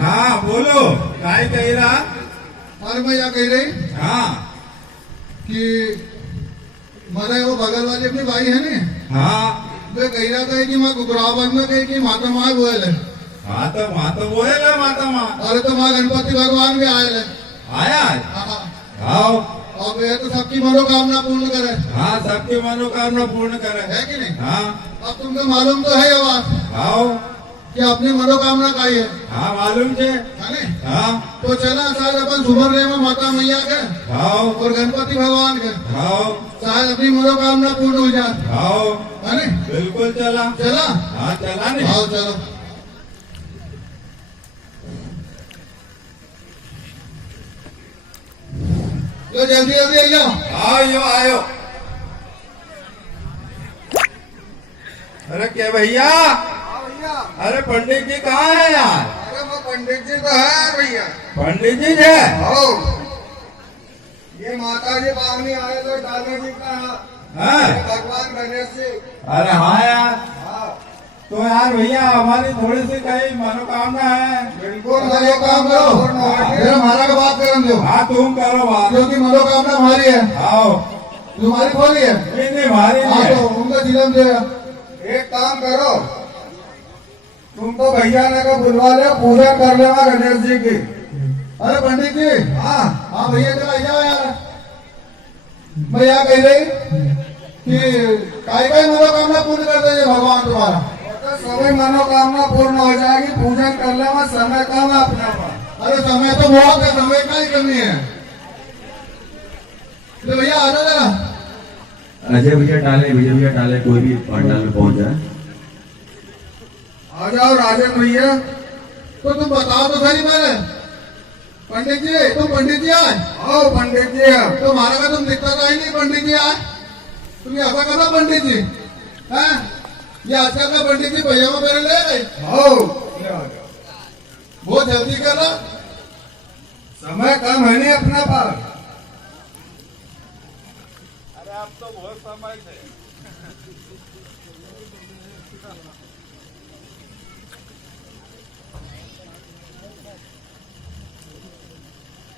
हाँ बोलो काय कही रहा। अरे मैं यहाँ कह रही हाँ कि मेरा वो बगल वाली अपनी भाई है ना, हाँ वे कह रहा था कि मैं कुकराबाद में कही कि माता माँ बोल है। हाँ तो वो है माता माँ। अरे तो माँ गणपति भगवान भी आए है। आया हाँ, आओ। अब ये तो सबकी मनोकामना पूर्ण करे। हाँ सबकी मनोकामना पूर्ण करे है कि नहीं? हाँ अब तुमको मालूम तो है ये बात आओ। कि अपनी मनोकामना का ही है हाँ मालूम है ना? हाँ तो चला शायद अपन सुमर रहे में माता मैया के आओ और गणपति भगवान के, आओ शायद अपनी मनोकामना पूर्ण हो जाए। आओ है ना? बिल्कुल चला चला हाँ चला नहीं आओ चलो। तो जल्दी जल्दी आइयो। आयो आयो। अरे क्या भैया, अरे पंडित जी कहाँ है यार? अरे वो पंडित जी तो है भैया। पंडित जी है? ये माता जी बावनी आए तो दादाजी का हाँ? भगवान गणेश जी। अरे हाँ यार, हाँ तो यार भैया हमारी थोड़ी सी कहीं मनोकामना है। बिल्कुल ये काम करो, फिर हमारा का बात करें दो। हाँ तुम करो बात। क्योंकि मनोकामना हमारी है। आओ। तुम्हारी खोली है? नहीं हमारी हाँ नहीं तो है। उनका जीवन देगा। एक काम करो, तुमको भैया ने को बुलवा ले, पूजा कर लेवा गणेश जी की। अरे पंडित जी। हाँ हाँ भैया चला जाओ यार। मैं यहाँ कह रही कि काय काय मनोकामना पूर्ण कर देंगे भगवान तुम्हारा। सभी मनोकामना पूर्ण हो जाएगी, पूजन कर लेवा, समय कम है अपने पास। अरे समय तो बहुत है, समय का ही करनी है। तो भैया आना जरा। अजय भैया टाले कोई भी पंडाल में पहुंच जाए। आ जाओ राजन भैया। तो तुम बताओ तो सही मैंने। पंडित जी, तुम पंडित जी आए? आओ पंडित जी। तुम्हारा का तुम दिखता तो ही नहीं पंडित जी आए। तुम ये ऐसा करो पंडित जी, हैं? ये आजकल का पंडित जी भैया में मेरे ले गए। बहुत जल्दी कर रहा, समय कम है नहीं अपना पास। अरे आप तो बहुत समय से।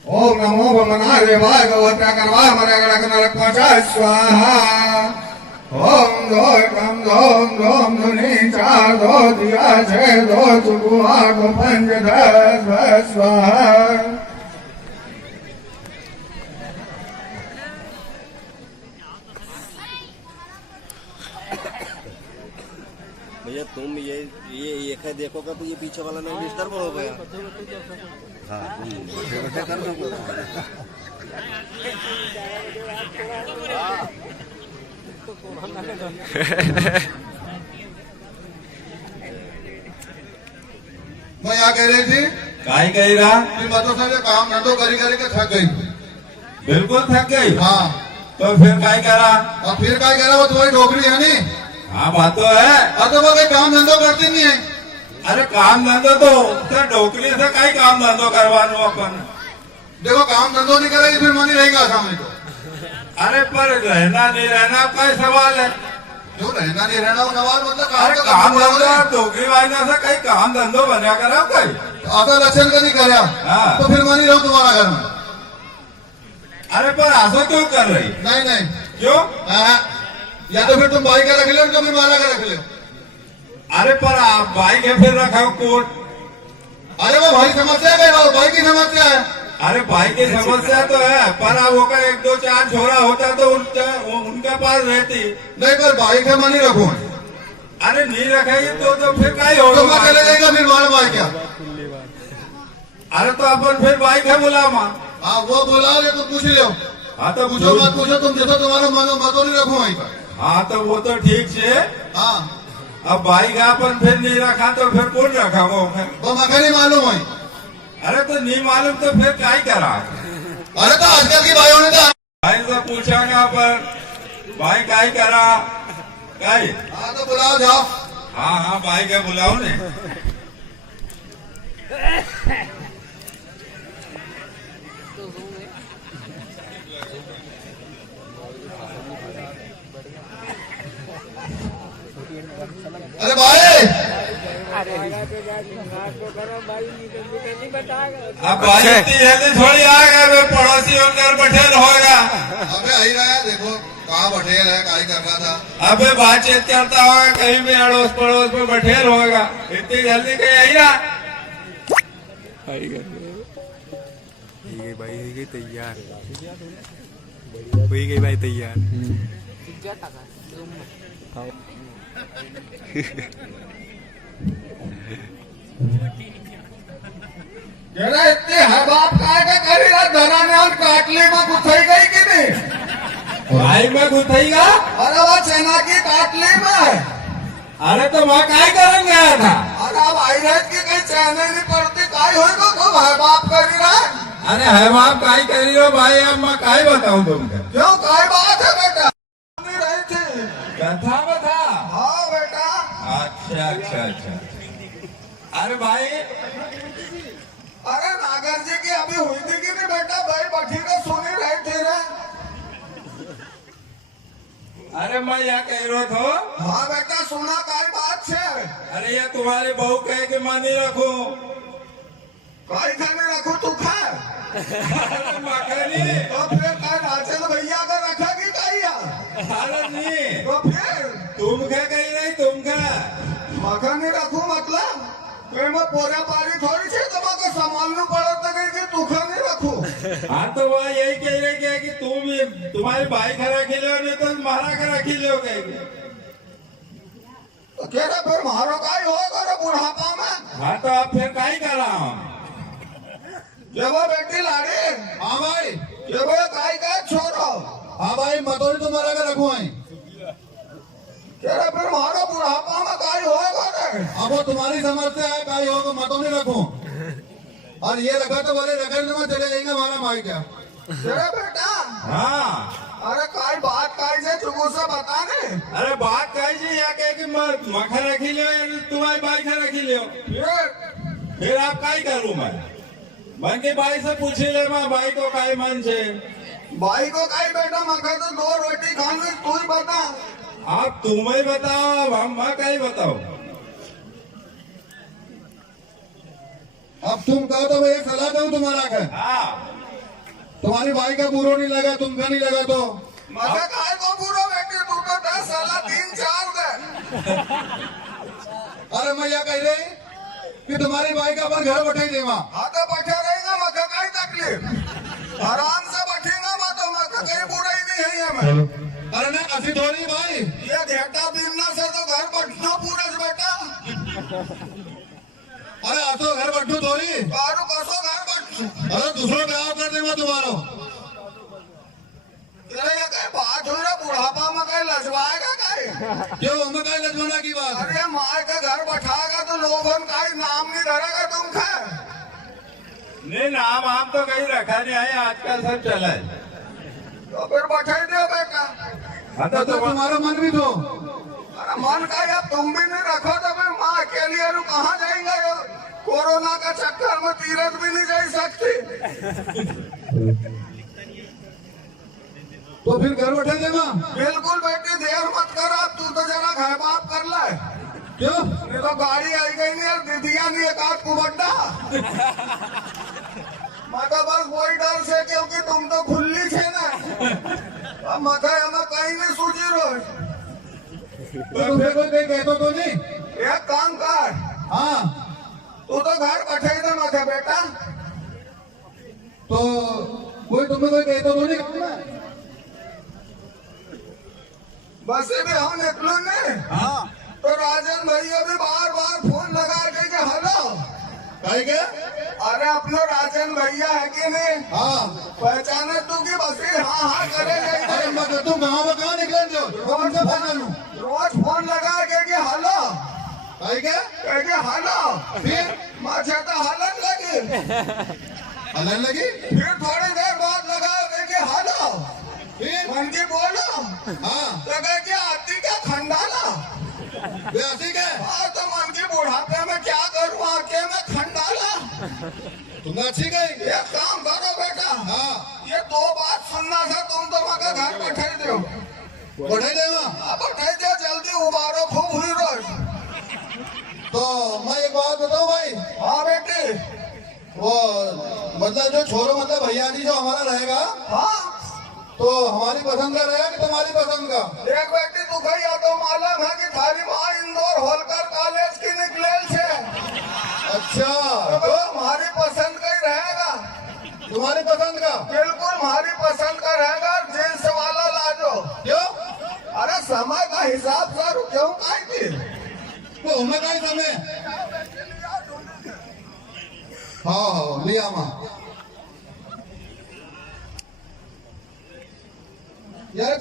ओम नमो भगवान देवाय गवत्या करवाय मरे गणक नरक पहुंचाय स्वाहा। ओम दो कम दोम दोम धुनि चार दो दिया छे दो चुकुआ को पंच दस स्वाहा। भैया तुम ये एक है देखोगे तो ये पीछे वाला नहीं डिस्टर्ब हो गया। हाँ बैठे कर दो। मैं यहाँ कह रही थी काय कही रहा? कि मतलब सब ये काम धंधो करी करी के थक गई। बिल्कुल थक गई। हाँ तो फिर काय करा? और फिर क्या कह रहा, वो तुम्हारी डोकरी है नहीं? हाँ बात तो है। और तो वो कोई काम धंधो करती नहीं है। अरे काम धंधो तो सर डोकरी से कई काम धंधो करवानो अपन। देखो काम धंधो नहीं करेगी फिर मनी रहेगा सामने को। अरे पर रहना नहीं रहना का सवाल है। जो रहना नहीं रहना वो सवाल मतलब अरे काम धंधो डोकरी वाइना से कई काम धंधो बना करा कई। अगर लक्षण का नहीं करे हाँ। तो फिर मनी रहो तुम्हारा घर में। अरे पर ऐसा क्यों कर रही? नहीं नहीं क्यों? हाँ। या तो फिर तुम भाई का रख लो, तो फिर माला का रख लो। अरे पर आप भाई के फिर रखा कोट। अरे वो भाई समस्या है, वो भाई की समस्या है। अरे भाई की समस्या तो है, पर अब वो का एक दो चार छोरा होता तो उनके पास रहती। नहीं पर भाई का मनी रखो। अरे नहीं रखेगी तो फिर क्या तो होगा? मैं चले जाएगा फिर मारा भाई क्या। अरे तो अपन फिर भाई का बुलावा। हाँ वो बोला ले तो पूछ लो। हाँ तो पूछो मत पूछो, तुम जैसा तुम्हारा मतो नहीं रखो वहीं पर। हाँ तो वो तो ठीक से। हाँ अब भाई का अपन फिर नहीं रखा तो फिर कौन रखा वो मखे नहीं मालूम है। अरे तो नहीं मालूम तो फिर क्या ही करा? अरे तो आजकल की भाइयों ने तो भाई से पूछागा पर भाई क्या ही करा क्या ही? हाँ तो बुलाओ जाओ। हाँ हाँ भाई के बुलाओ ने। अरे भाई अब भाई इतनी जल्दी थोड़ी आ गए, वे पड़ोसी होकर बैठेल होगा। अबे आई रहा है, देखो कहाँ बैठे है, क्या कर रहा था। अबे बातचीत करता होगा कहीं भी अड़ोस पड़ोस में बैठेल होगा, इतनी जल्दी कहीं आई रहा। भाई हो गई तैयार, हो गई भाई तैयार। जरा इतनी है बाप काय करी रहा, धनाने और काटली में गुथई गई कि नहीं। भाई में गुथईगा, अरे वो चना की काटली में। अरे तो वहाँ काय करन गया था। अरे अब आई रही की कहीं चैने नहीं पड़ती, काय होगा तो है बाप करी रहा। अरे है बाप काय करी हो भाई, अब मैं काय बताऊं तुमको। क्यों काय बात है बेटा, नहीं रही थी कथा में था। हाँ बेटा। अच्छा अच्छा अच्छा। अरे भाई, अरे नागर जी की अभी हुई थी कि नहीं बेटा, भाई बैठी का सुनी रही थी रे। अरे मैं यहाँ कह रहा था। हाँ बेटा सुना काय बात है। अरे ये तुम्हारी बहू कहे कि मैं नहीं रखू। काय खाने रखो तू खा। अरे मखनी। तो फिर काय राजन भैया का रखा कि क्या। अरे नहीं, तो फिर तुम क्या कही नहीं, तुम क्या मखनी रखू मतलब फिर मैं पोरा पारी थोड़ी छे तो मैं संभालना पड़ा तो कहीं कि तू खा नहीं रखू। हाँ तो वह यही कह रहे क्या कि तुम्हारी भाई खरा खिलो नहीं तो मारा खरा खिलो कहेंगे। तो कह रहे फिर मारो काय होगा रे बुढ़ापा में। हाँ तो अब फिर काय कर रहा हूँ। जब वो बेटी लाड़ी। हाँ भाई। जब वो काय का छोड़ो। हाँ भाई मतों तुम्हारा का रखू आई। कह रहे फिर मारो बुढ़ापा में काय होगा रे। अब वो तुम्हारी समझ से है काय होगा, मतों नहीं रखू। और ये रखा तो बोले रखने में चले जाएंगे हमारा भाई क्या। बेटा। हाँ। अरे काय बात काय से चुगू से बता ने। अरे बात कही जी या कहे कि मखा रखी लो या तुम्हारी भाई खा रखी लो। फिर आप काय करूँ मैं के भाई से पूछी ले, मैं भाई को काय मन से। भाई को काय बेटा मखा तो 2 रोटी खाने तू ही बता। आप तुम्हें बताओ, अब हम मैं काय बताओ। अब तुम कहो तो मैं एक सलाह दूं तुम्हारा का। हाँ। तुम्हारी भाई का बुरो नहीं लगा, तुमका नहीं लगा तो मजा काय को बुरो बेटी, तू तो 10 साला 3-4 दे। अरे मैं यह कह रही कि तुम्हारी भाई का अपन घर बैठे देवा। हाँ तो बैठे रहेगा, मजा काय तकलीफ, आराम से बैठेगा मैं तो मजा कहीं बुराई नहीं है हमें। अरे नहीं ऐसी थोड़ी भाई, ये घेटा बीमना से तो घर बैठना पूरा बेटा। अरे आसो घर बैठू थोड़ी, बारू कसो घर बैठू। अरे दूसरो ब्याह कर देगा तुम्हारो। अरे ये कहीं बात हो रहा, बुढ़ापा में कहीं लजवाएगा कहीं। क्यों हमें कहीं लजवाना की बात। अरे माँ का घर बैठाएगा तो लोगों का नाम नहीं धरेगा तुम खा। नहीं नाम आम तो कहीं रखा नहीं है, आजकल सब चला है। तो फिर बैठा दो बेटा। हाँ तो तुम्हारा मन भी तो। अरे मन का अब तुम भी नहीं रखो तो फिर माँ अकेली अनु कहाँ जाएंगे। कोरोना का चक्कर में तीरथ भी नहीं जा सकती। तो फिर घर बैठे दे माँ। बिल्कुल बेटी देर मत कर, अब तू तो जरा घर बाप कर ले। क्यों नहीं तो गाड़ी आई गई नहीं और दीदिया नहीं एक आध कुबड्डा। मैं तो बस वही डर से क्योंकि तुम तो खुली छे ना, अब मथे हमें कहीं नहीं सूझी रोज। तो तुम्हें कोई कहीं कहतो तो नहीं। एक काम कर। हाँ तू तो घर बैठे दे मथे बेटा। तो कोई तुम्हें कोई कहतो तो नहीं। बस भी हम निकलू नहीं। हाँ तो राजन भैया भी बार-बार फोन लगा के हेलो कहीं के। अरे अपना राजन भैया है कि नहीं। हाँ पहचाने तू की बस हाँ हाँ करे नहीं। तुम गाँव में कहाँ निकले जो रोज फोन लगा के हेलो कहीं के हेलो। फिर माछा तो हलन लगी। फिर थोड़ी देर बाद लगा के हेलो। फिर मन की बोलो। हाँ तो कहे आती क्या खंडाला वैसी के। हाँ तो मन की बुढ़ापे में क्या करूँ, आके में खंडाला। तुम अच्छी गई। एक काम करो बेटा। हाँ ये 2 बात सुनना था, तुम तो मगर घर बैठे दो। बैठे दे बैठे दे जल्दी उबारो खूब हुई रोज। तो मैं एक बात बताऊं भाई। हाँ बेटे, वो मतलब जो छोरो मतलब भैया जी जो हमारा रहेगा, हाँ तो हमारी पसंद का रहेगा कि तुम्हारी पसंद का? देख बेटी तू गई या तो मालूम है कि थारी माँ इंदौर होलकर कॉलेज की निकलेल छे। अच्छा, तो हमारी पसंद का ही रहेगा। तुम्हारी पसंद का? बिल्कुल हमारी पसंद का रहेगा। जींस वाला लाजो। क्यों? अरे समय का हिसाब सर क्यों काहे की? तो हमें का समय? हाँ लिया माँ। यार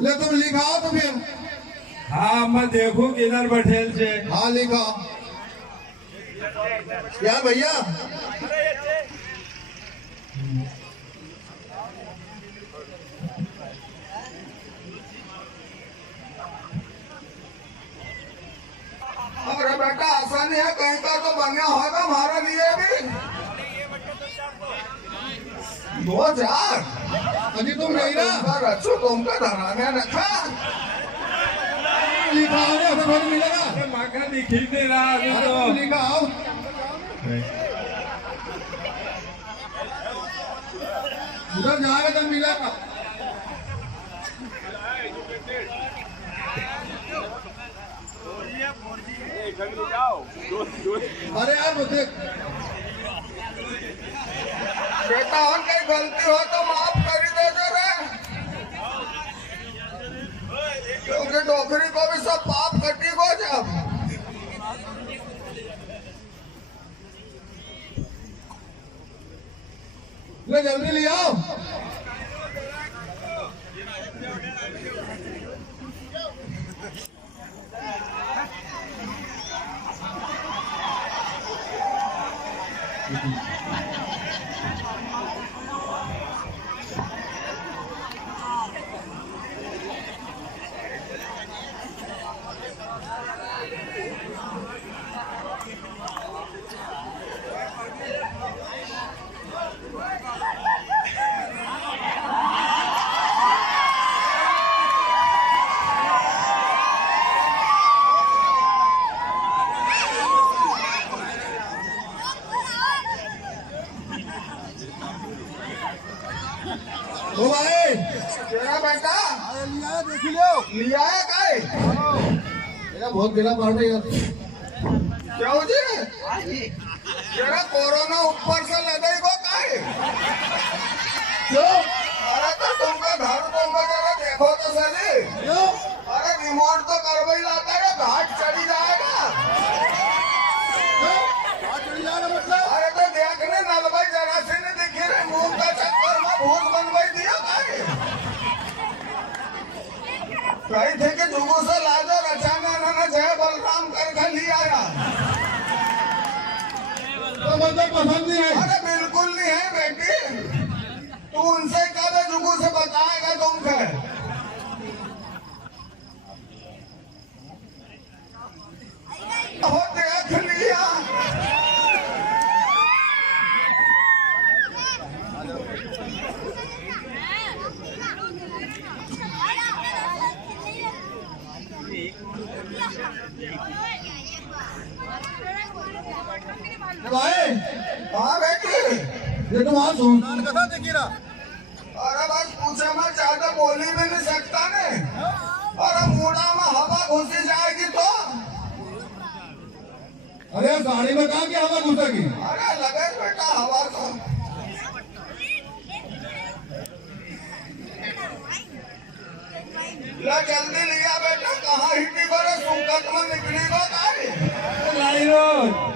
ले तुम लिखाओ तो फिर। हाँ मैं देखूं किधर बैठेल से। हाँ लिखा यार भैया। अरे बेटा आसानी है, कहीं का तो बनिया होगा हमारे लिए भी। 2000 अभी तुम नहीं ना रचो, तुमका धराने रखा लिखा हो मिलेगा। माखा दिखी दे रहा अभी तो। लिखा आओ उधर जाएगा तो मिलेगा। अरे यार मुझे बेटा और कहीं गलती हो तो माफ कर ही दे रे, क्योंकि डोकरी को भी सब पाप कटी को जब। ले जल्दी ले आओ। ओ भाई तेरा बेटा लिया देख लो। लिया है काय? तेरा बहुत बिना पड़ रही है। क्यों जी? तेरा कोरोना ऊपर से लगे को काय? क्यों? अरे तो तुमका घर तुमका जरा देखो तो सही। क्यों? अरे रिमोट तो करवा ही लाता है, घाट चढ़ी जाएगा। घाट चढ़ी जाएगा मतलब? अरे तो देखने नलवाई जरा से नहीं दिखी रही, मुंह का चक्कर में भूत बनवाई दिया कहीं थे कि जुगू से लाजो रचाना ना जय बलराम कर लिया आया। तो मतलब पसंद नहीं है? अरे बिल्कुल नहीं है बेटी, तू उनसे कब जुगू से बताएगा तुमसे। हो देख लिया। भाई हाँ बेटी ये तो वहाँ सुनसान कथा देखी रहा। अरे बस पूछे मैं चाहता बोली भी नहीं सकता ने। अरे मुड़ा में हवा घुसी जाएगी तो। अरे साड़ी में कहा कि हवा घुसेगी? अरे लगे बेटा हवा तो। ला जल्दी लिया बेटा, कहाँ हिटी करे सुंकत में निकली को तारी लाई रोड।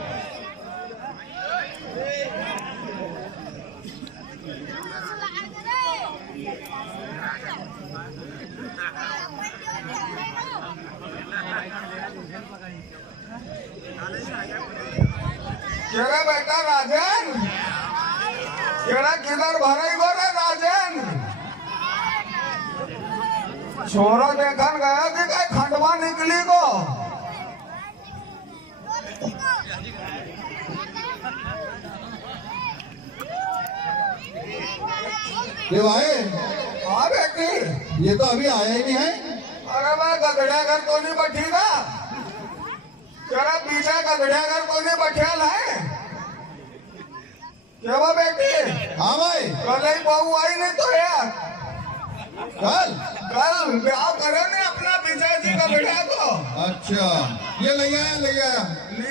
केरा बेटा राजन, केरा किधर भराई गो रे राजन? छोरा देखन गया कि कहीं खंडवा निकली गो। ये भाई हाँ बेटी ये तो अभी आया ही नहीं है। अरे मैं गधड़िया घर को नहीं बैठी ना, तेरा पीछे गधड़िया घर को नहीं बैठेल है क्या वो बेटी? हाँ भाई, कल ही बहू आई नहीं तो यार, कल कल ब्याह करे ने अपना पीछे जी गधड़िया को। अच्छा, ये ले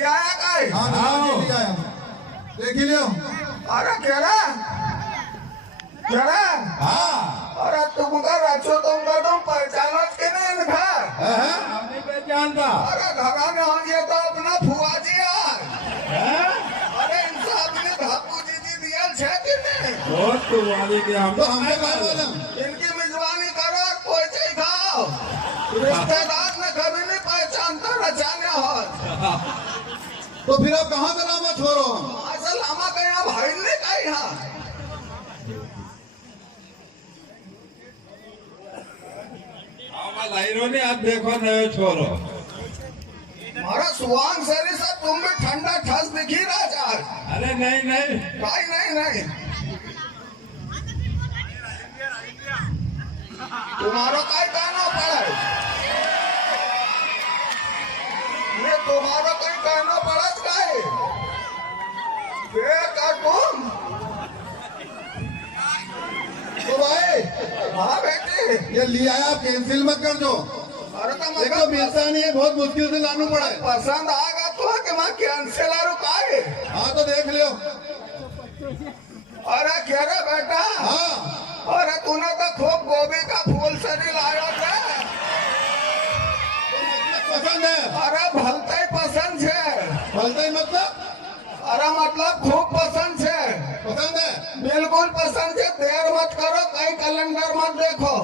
आया काय? हाँ ले आया, देख ही लियो। अरे कह रहा हाँ, अरे तुमका रचो तुमका तुम पहचानो के नहीं इनका? नहीं पहचानता। अरे घराने होंगे तो अपना फुआ जी यार। अरे इनसे अपने बापू जी दिया छे कि नहीं? बहुत तो वाले के हम तो हमें क्या बोला? इनकी मेजबानी करो और पोचे खाओ। रिश्तेदार ने कभी नहीं पहचानता रचाने हो। तो फिर आप कहाँ से लामा छोड़ो? असल लामा कहीं भाई ने कहीं यहाँ। लाइनों ने आप देखो नए छोरो हमारा सुहान शरीर से तुम भी ठंडा ठस दिखी रहा चार। अरे नहीं भाई नहीं तुम्हारा काय कहना पड़ा? ये तुम्हारा कहीं कहना पड़ा काय? तुम तो भाई हाँ बेटे ये लिया है, आप कैंसिल मत कर दो। अरे तो देखो मिलता नहीं है, बहुत मुश्किल से लाना पड़ा है। पसंद आएगा तो कि मैं कैंसिल रुकाए। हाँ तो देख लियो। अरे क्या रे बेटा? हाँ अरे तूने तो खूब गोभी का फूल सरी लाया था। पसंद है? अरे भलता ही पसंद है। भलता ही मतलब? अरे मतलब खूब पसंद है। पसंद है? बिल्कुल पसंद है। देर मत करो, कहीं कैलेंडर मत देखो।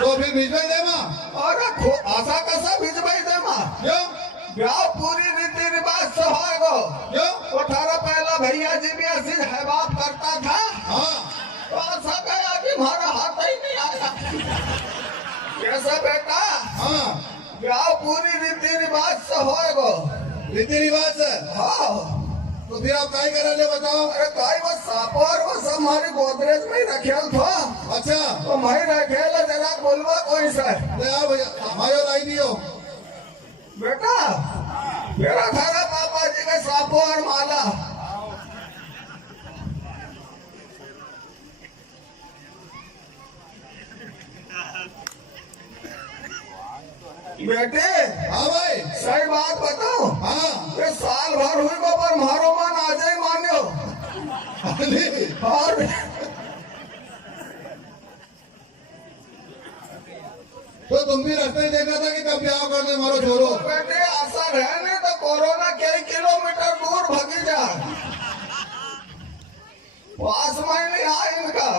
तो फिर भिजवाई दे माँ। अरे आशा कैसा भिजवाई दे माँ? क्यों? ब्याह पूरी रीति रिवाज से होएगो। क्यों? 18 पहला भैया जी भी ऐसी हैबाब करता था। हाँ तो ऐसा गया कि हमारा हाथ ही नहीं आया। कैसा बेटा? हाँ ब्याह पूरी रीति रिवाज से होएगो। रीति रिवाज से? हाँ तो फिर आप काय करा ले बताओ? अरे काय वो सापो और वो सब हमारे गोदरेज में ही रखेल था। अच्छा तो मैं रखेल जरा बोलवा कोई सा ले आ भैया हमारे लाई दियो। बेटा मेरा थारा पापा जी का सापो और माला। बेटे हाँ भाई सही बात बताओ। हाँ ये साल भर हुई को पर मारो मन आ जाए मान्यो। और तो तुम भी रास्ते देखा था कि कब ब्याह कर दे मारो छोरो। बेटे ऐसा रहने तो कोरोना कई किलोमीटर दूर भागी जा, पास में नहीं आए इनका।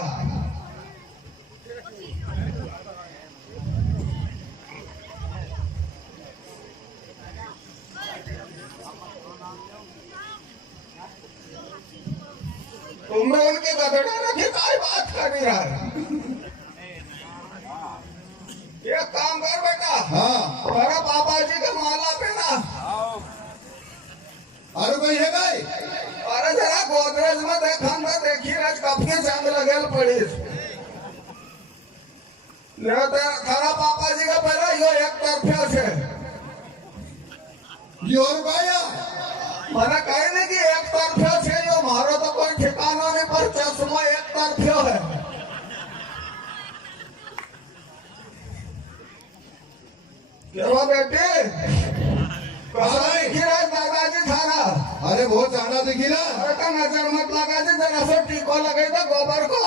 तुमने उनके गधड़े रखे काय बात कर रहा है? एक काम कर बेटा। हाँ तुम्हारा पापा जी का माला पहना। अरे कोई है भाई? अरे जरा गोदरेज में देखा ना, देखी राज कब के जंग लगेल पड़ी। थारा पापा जी का पहला यो एक तरफा से यो रुपया मैंने कहे नहीं कि एक तरफा से यो मारो तो कोई ठिकाना नहीं, पर चश्मा एक तरफा है। क्या बेटे दादाजी थारा? अरे बहुत ज्यादा दिखी ना। अरे तो नजर मत लगा जी, जरा सा टीको लगे तो गोबर को।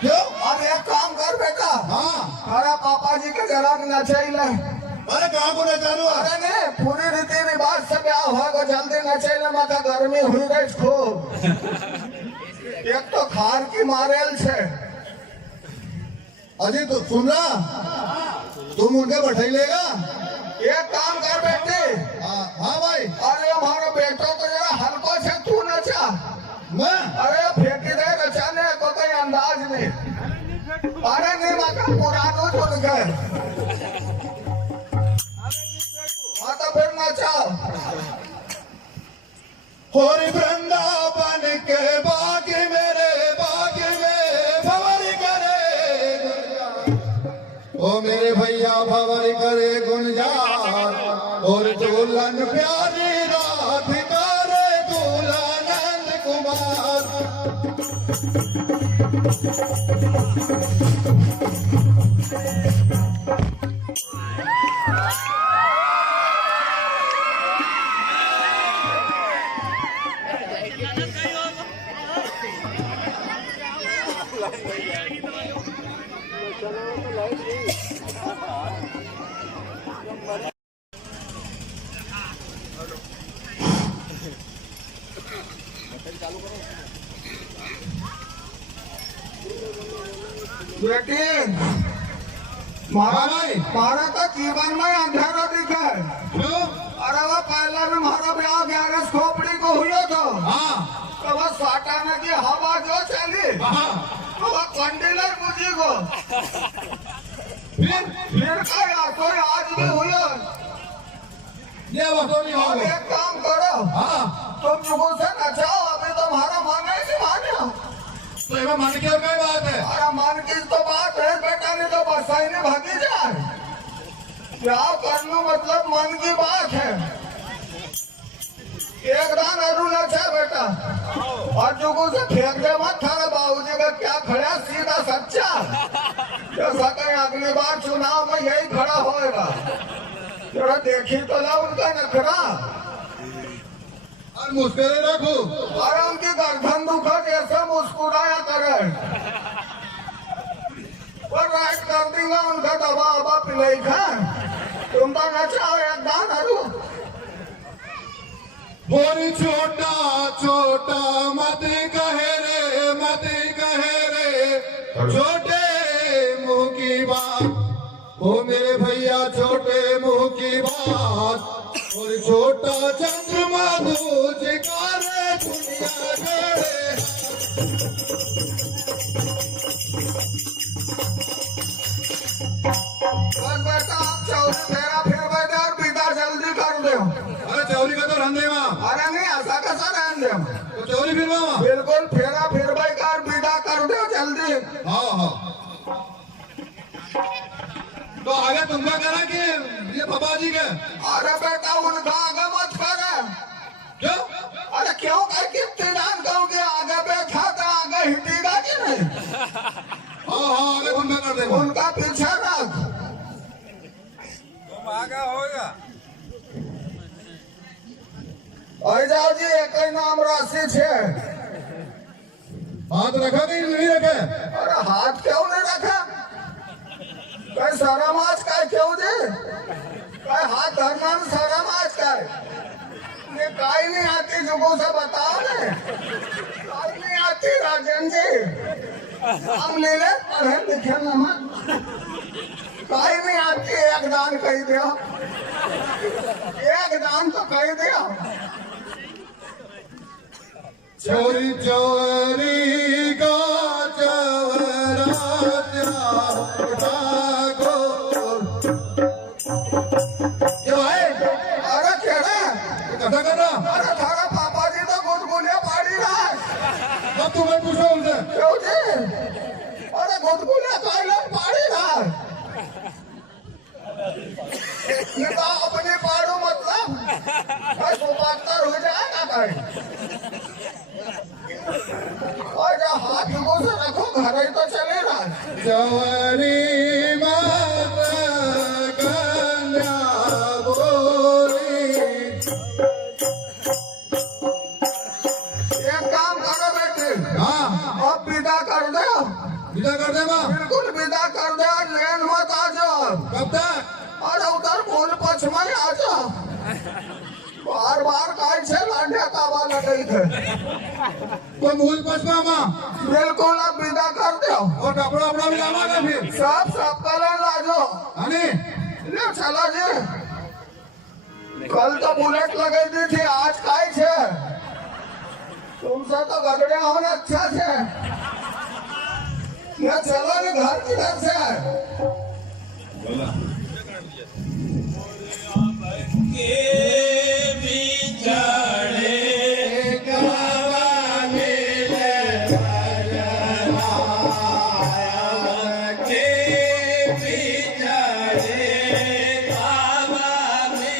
क्यों? अब एक काम कर बेटा। हाँ थारा पापा जी के जरा नचाइला। अरे कहाँ को नचालू? अरे नहीं पूरी रीति रिवाज से ब्याह होगा, जल्दी नचाइला माता गर्मी हुई गई खूब। एक तो खार की मारेल से। अजी तो सुन रहा तुम उनके बैठाई लेगा। एक काम कर बेटे। हाँ भाई। अरे हमारा बेटा तो जरा हल्को से तू नचा। मैं? अरे फेंकी दे नचाने को कोई अंदाज नहीं। अरे नहीं माता पुरानो जुड़ गए। हाँ तो फिर नचा। होरी वृंदावन के बाग मेरे बाग में भंवर करे। ओ मेरे भैया दुल्हन प्यारी राधिका रे दूल्हा नंद कुमार। बेटी मारा तो जीवन में अंधेरा दिखा है। अरे वो पहले भी हमारा ब्याह 11 खोपड़ी को हुआ था। तो वो साटाने की हवा जो चली तो वो कंडीलर मुझी को फिर का यार कोई आज भी हुआ। ये वो तो नहीं होगा। एक काम करो तुम लोगों से नचाओ, अभी तुम्हारा मन है कि मानो तो ये मन की और कोई बात है। अरे मन की तो बात है बेटा, नहीं तो बरसाई ने भागी जाए। क्या कर लूं मतलब मन की बात है। एक दान अरू नचा बेटा और लोगों से फेंक दे मत। थारा बाबूजी का क्या खड़ा सीधा सच्चा, जैसा कहीं अगली बार चुनाव में यही खड़ा होएगा। जरा देखी तो ला उनका नखरा और मुस्कुरा रखो और उनकी गर्दन दुखा जैसे मुस्कुराया करे और राइट कर दूंगा उनका दबा वबा पिलाई खा। तुम तो नचाओ एक दान अरू। बोरी छोटा छोटा मत कहे रे छोटे मुंह की बात। ओ मेरे भैया छोटे मुंह की बात और छोटा चंद्रमा दूज का रे दुनिया करे। बस बेटा आप चौरी फेरा फिर बैठे और विदा जल्दी कर दो। अरे चौरी का तो रहने दे। अरे नहीं ऐसा कैसा रहने दे तो चौरी फिर बिल्कुल फेरा फिर भाई कर विदा कर दो जल्दी। हाँ हाँ तो आगे तुमका करा कि ये बाबा जी के। अरे बेटा उनका आगे मत करे। क्यों? अरे क्यों कर कितने जान कहोगे आगे बैठा तो आगे हिटेगा कि नहीं। हाँ आगे उनका कर दे, उनका पीछे रख। तुम आगे होगा। जाओ जी एक नाम राशि छे। हाथ रखा कि नहीं रखे? अरे हाथ क्यों नहीं रखा? कई सारा माच का क्यों जी? कई हाथ धरना में सारा माच का ये काई नहीं आती लोगों से बताओ ने। काई नहीं आती राजन जी। हम ले ले पढ़े लिखे न मत। काई नहीं आती एक दान कही दियो। एक दान तो कही दियो। चोरी चोरी का चवरा अरे खेड़ा कैसा कर रहा? अरे थारा पापा जी तो गुदगुलिया पाड़ी रहा है। अब तुम्हें पूछो उनसे क्यों जी? अरे गुदगुलिया काइलन पाड़ी रहा है। ये तो अपने पाड़ो मतलब सुपातर हो जाएगा कहीं। और जो हाथ लोगों से रखो घर ही तो चले रहा। जवानी विदा कर दे बिल्कुल विदा कर दे। लेन मत आ जाओ। कब तक? अरे उधर फूल पछमा आ जाओ। बार बार काट से लांडे तावा लगे थे तो मूल पछमा मां बिल्कुल अब विदा कर दो। और कपड़ा अपना भी लावागा फिर सब कलर ला जाओ। अरे ले चला जी। कल तो बुलेट लगी दी थी आज काई छे। तुमसे तो गदड़े होने अच्छा छे। ये चलो ने घर किधर से है? बोला के बिचारे कवाने ले भजना के बिचारे कवाने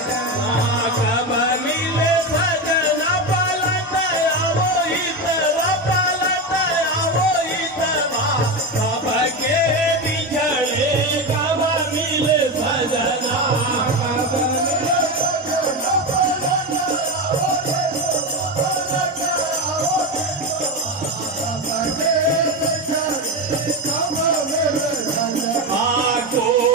कब मिले सजना पलट आवो हितवा पलट आवो हितवा कब के बिछड़े कब मिले सजना